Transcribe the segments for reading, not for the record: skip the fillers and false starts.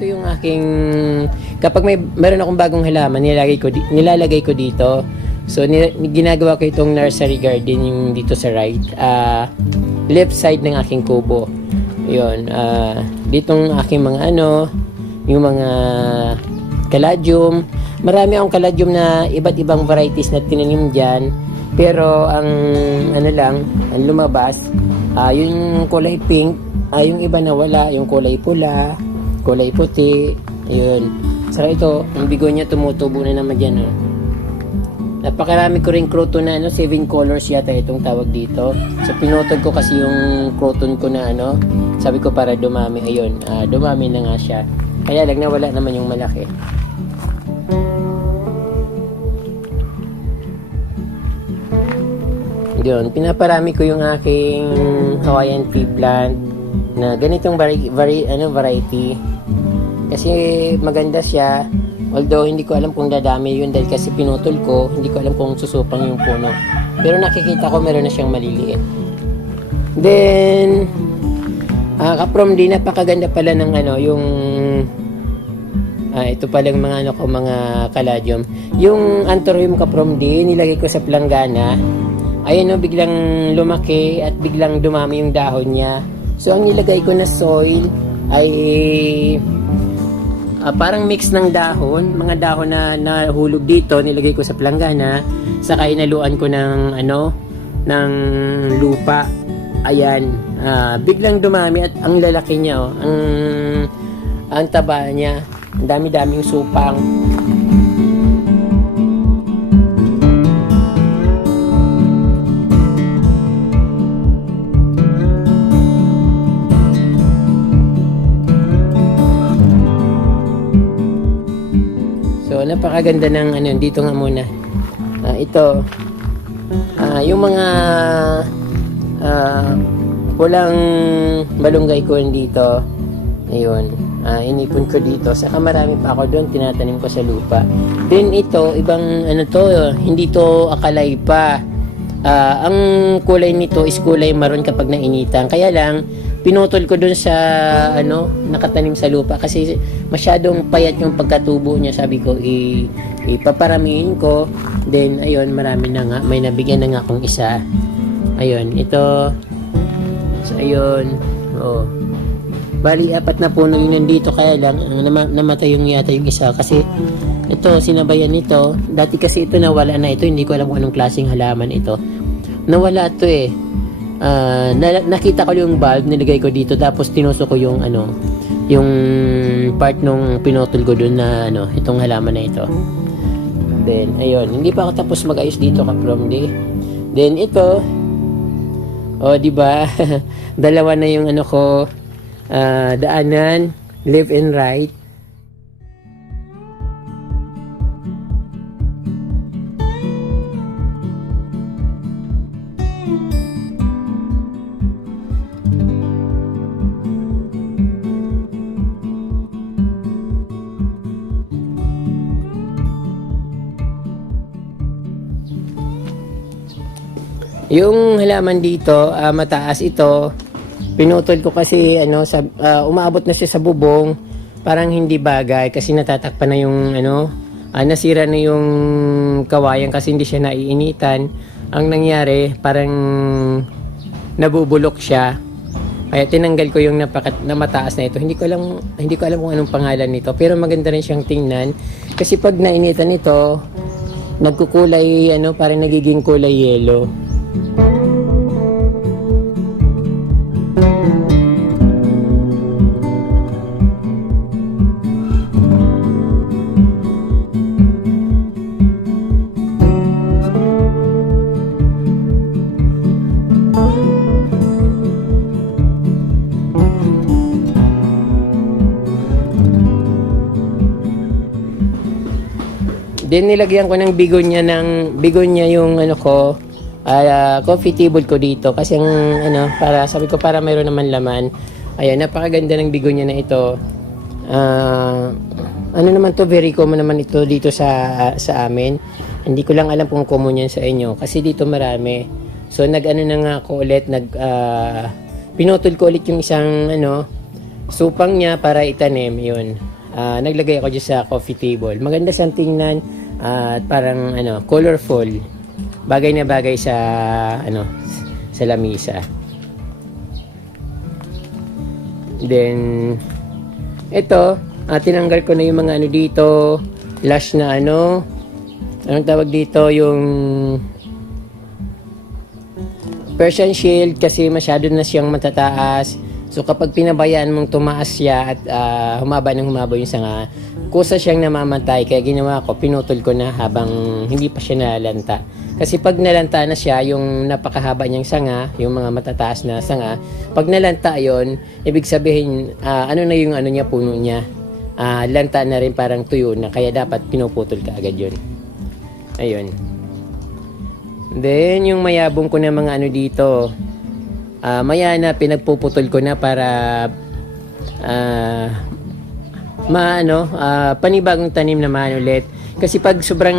ito yung aking, kapag meron akong bagong halaman, nilalagay ko dito. So ginagawa ko itong nursery garden yung dito sa right, left side ng aking kubo. Yun, ditong aking mga yung mga caladium. Marami akong caladium na iba't ibang varieties na tinanim dyan. Pero ang ang lumabas, yung kulay pink, yung iba na wala, yung kulay pula, kulay puti, ayun. Saka ito, ang bigonya tumutubo na naman dyan, oh. Napakarami ko rin croton na 7 colors yata itong tawag dito. So pinutol ko kasi yung croton ko na sabi ko para dumami, ayun, dumami na nga siya. Kaya lang nawala naman yung malaki. Yun, pinaparami ko yung aking Hawaiian tree plant na ganitong variety. Kasi maganda siya. Although hindi ko alam kung dadami yun dahil kasi pinutol ko, hindi ko alam kung susupang yung puno. Pero nakikita ko meron na siyang maliliit. Then kaprom din, napakaganda pala ng yung ito palang mga mga caladium. Yung Anthurium kaprom din, nilagay ko sa planggana. Ayun, biglang lumaki at biglang dumami yung dahon niya. So ang nilagay ko na soil ay parang mix ng dahon, mga dahon na nahulog dito, nilagay ko sa planggana, saka inaluan ko ng ng lupa. Ayan, biglang dumami at ang lalaki niya, ang taba niya, ang dami-daming supang. So napakaganda ng dito nga muna. Ito yung mga pulang malunggay ko dito. Ayun, inipon ko dito. Saka marami pa ako doon, tinatanim ko sa lupa. Then ito, ibang hindi to akalay pa. Ang kulay nito is kulay maroon kapag nainitan. Kaya lang pinutol ko dun sa nakatanim sa lupa kasi masyadong payat yung pagkatubo niya. Sabi ko ipaparamihin ko. Then ayun, marami na nga, may nabigyan na nga akong isa. Ayun, ito. So ayun, bali 4 na puno yung nandito, kaya lang namatay yung yata yung isa kasi ito sinabayan nito. Dati kasi ito nawala na ito, hindi ko alam kung anong klaseng halaman ito. Nawala ito nakita ko yung bulb, nilagay ko dito, tapos tinusok ko yung yung part nung pinutol ko dun na itong halaman na ito. Then ayun, hindi pa ako tapos mag-ayos dito kaprom di. Then ito, di ba? Dalawa na yung daanan, left and right. Yung halaman dito, mataas ito. Pinutol ko kasi umaabot na siya sa bubong. Parang hindi bagay kasi natatakpan na yung nasira na yung kawayan kasi hindi siya naiinitan. Ang nangyari, parang nabubulok siya. Kaya tinanggal ko yung na mataas na ito. Hindi ko alam kung anong pangalan nito, pero maganda rin siyang tingnan kasi pag nainitan ito, nagkukulay parang nagiging kulay yellow. Then nilagyan ko ng bigonya yung coffee table ko dito kasi para sabi ko para mayroon naman laman. Ayan, napakaganda ng bigonya na ito. Naman to, very common naman ito dito sa amin. Hindi ko lang alam kung common yan sa inyo kasi dito marami. So na nga ako ulit, pinutol ko ulit yung isang supang niya para itanim, yun. Naglagay ako dyan sa coffee table. Maganda siyang tingnan at parang colorful. Bagay na bagay sa sa lamisa. Then ito, tinanggal ko na yung mga dito, lash na anong tawag dito, yung Persian shield, kasi masyado na siyang matataas. So kapag pinabayaan mong tumaas siya at humaba yung sanga, kusa siyang namamatay. Kaya ginawa ko, pinutol ko na habang hindi pa siya nalalanta. Kasi pag nalanta na siya, yung napakahaba niyang sanga, yung mga matataas na sanga, pag nalanta yon, ibig sabihin, na yung niya, puno niya. Lanta na rin, parang tuyo na. Kaya dapat pinuputol ka agad yun. Ayun. Then, yung mayabong ko na mga dito, maya na pinagpuputol ko na para panibagong tanim naman ulit. Kasi pag sobrang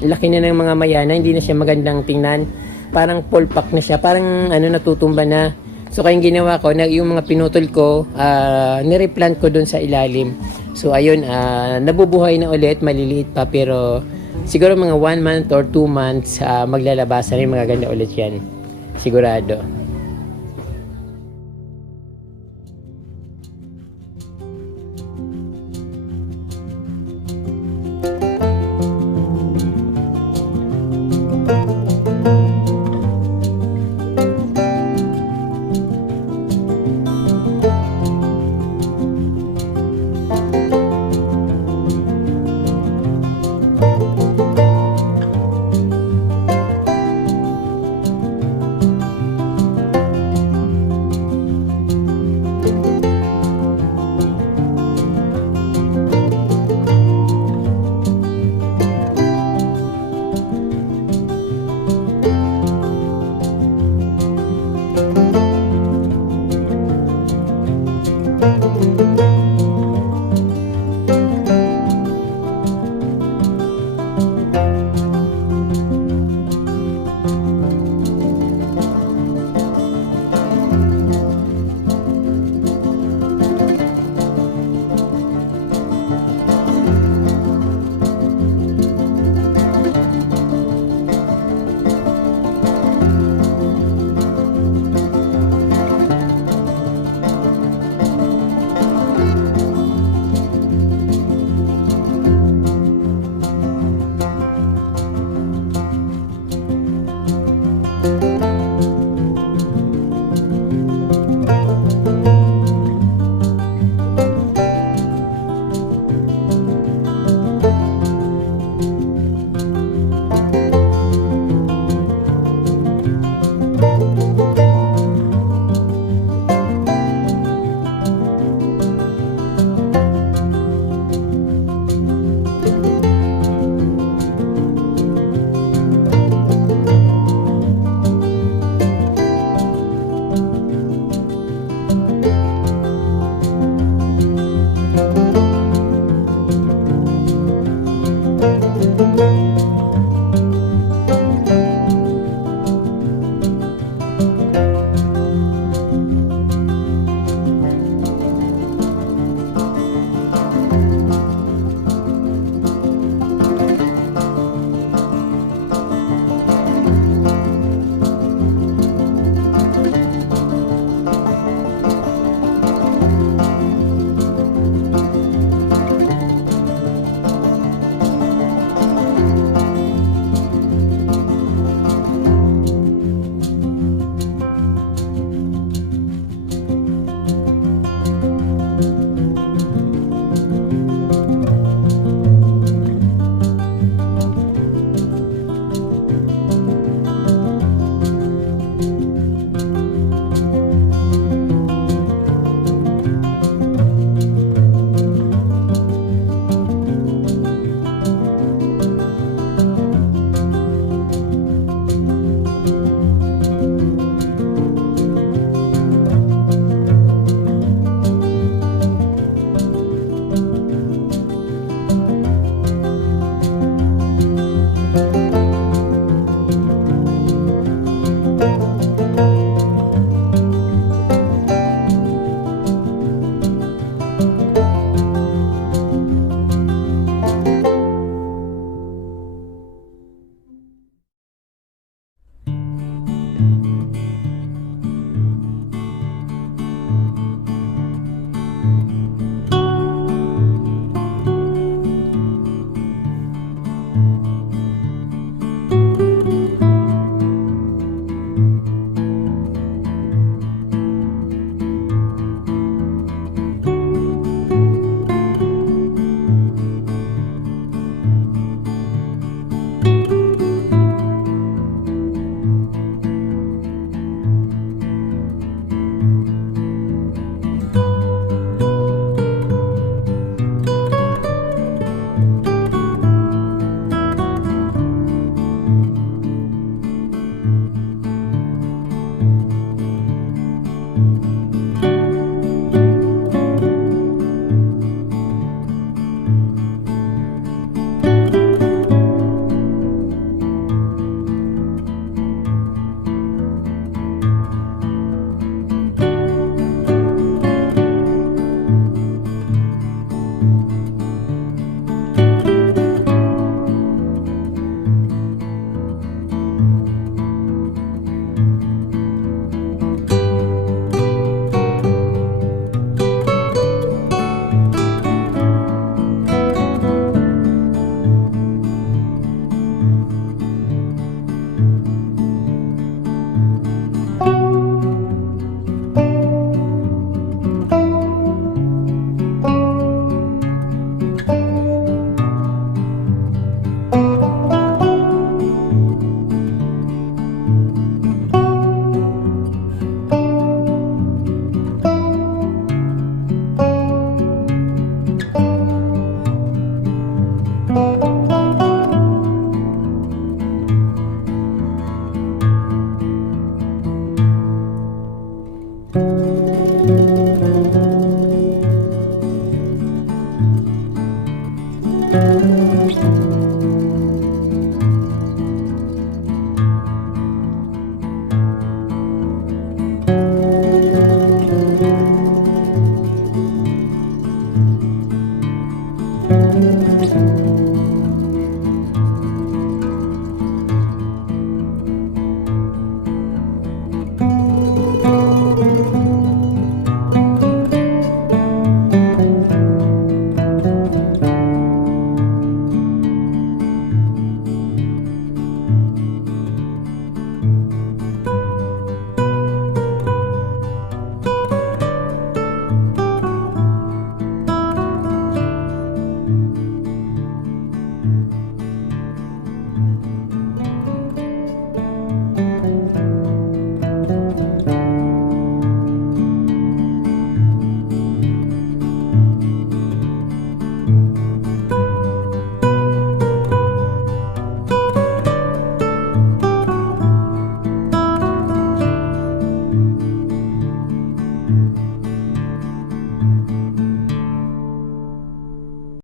laki na ng mga mayana, hindi na siya magandang tingnan. Parang pulpak na siya, parang natutumba na. So kaya ginawa ko, yung mga pinutol ko, nireplant ko dun sa ilalim. So ayun, nabubuhay na ulit, maliliit pa, pero siguro mga 1 month or 2 months, maglalabasan rin, magaganda ulit yan. Sigurado.